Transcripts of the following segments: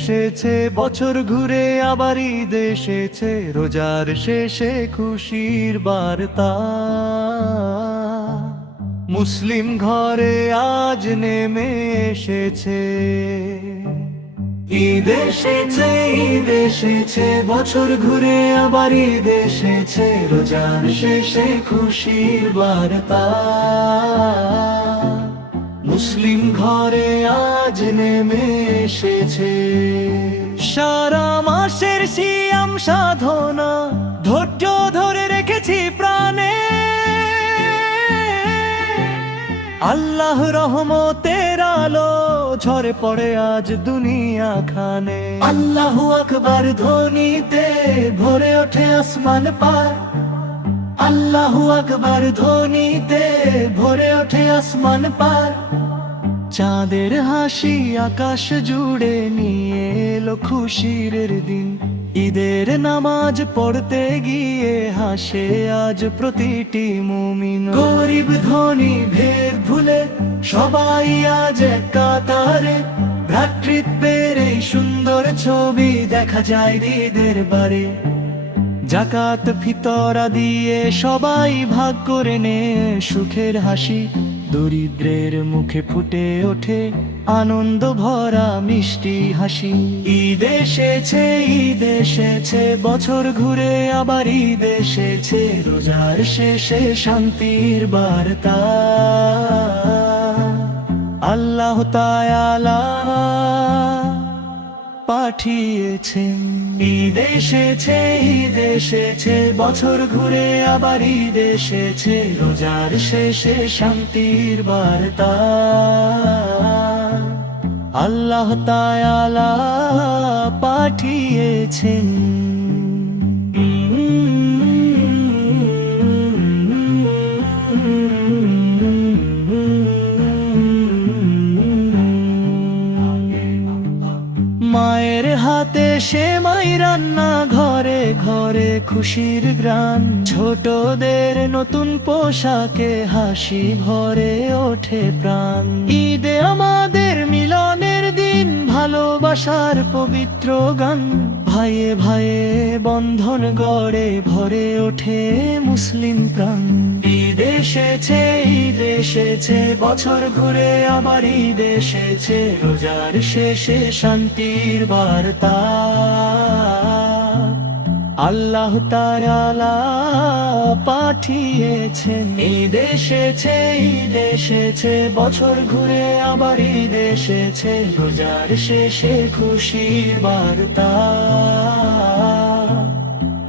এসেছে, বছর ঘুরে আবার ঈদ এসেছে, রোজার শেষে খুশির বার্তা। মুসলিম ঘরে আজ নেমে এসেছে। ঈদ এসেছে, ঈদ এসেছে, বছর ঘুরে আবার ঈদ এসেছে, রোজার শেষে খুশির বার্তা। মুসলিম ঘরে আজ নেমে এসেছে। সারা মাসের সিয়াম সাধনা ধৈর্য ধরে রেখেছি প্রাণে, আল্লাহ রহমতের আলো ঝরে পড়ে আজ দুনিয়া খানে। আল্লাহু আকবার ধ্বনিতে ভরে ওঠে আসমান পার, আল্লাহু আকবার ধ্বনিতে ভরে ওঠে আসমান পার। চাঁদের হাসি আকাশ জুড়ে নিয়ে এলো খুশির দিন। ঈদের নামাজ পড়তে গিয়ে হাসে আজ প্রতিটি মুমিন। গরিব ধনী ভেদ ভুলে সবাই আজ এক কাতারে, ভ্রাতৃত্বের এই সুন্দর ছবি দেখা যায় ঈদের বারে। জাকাত ফিতরা দিয়ে সবাই ভাগ করে নে সুখের হাসি, দরিদ্রের মুখে ফুটে ওঠে আনন্দ ভরা মিষ্টি হাসি। ঈদ এসেছে, ঈদ এসেছে, বছর ঘুরে আবার ঈদ এসেছে, রোজার শেষে শান্তির বার্তা। আল্লাহ তাআলা পাঠিয়েছেন। ঈদ এসেছে, ঈদ এসেছে, বছর ঘুরে আবার ঈদ এসেছে, রোজার শেষে শান্তির বার্তা। আল্লাহ তাআলা পাঠিয়েছেন। মায়ের হাতে সেমাই রান্না, ঘরে ঘরে খুশির গ্রান, ছোটদের নতুন পোশাকে হাসি ভরে ওঠে প্রাণ। ঈদে আমাদের মিলনের দিন, ভালোবাসার পবিত্র গান, ভাইয়ে ভাইয়ে বন্ধন গড়ে ভরে ওঠে মুসলিম প্রাণ। ঈদ এসেছে, ঈদ এসেছে, বছর ঘুরে আবার ঈদ এসেছে, রোজার শেষে শান্তির বার্তা। আল্লাহ তাআলা পাঠিয়েছেন। ঈদ এসেছে, ঈদ এসেছে, বছর ঘুরে আবার ঈদ এসেছে, রোজার শেষে খুশির বার্তা।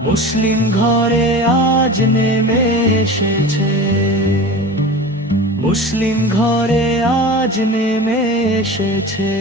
মুসলিম ঘরে আজ নেমে এসেছে, মুসলিম ঘরে আজ নেমে এসেছে।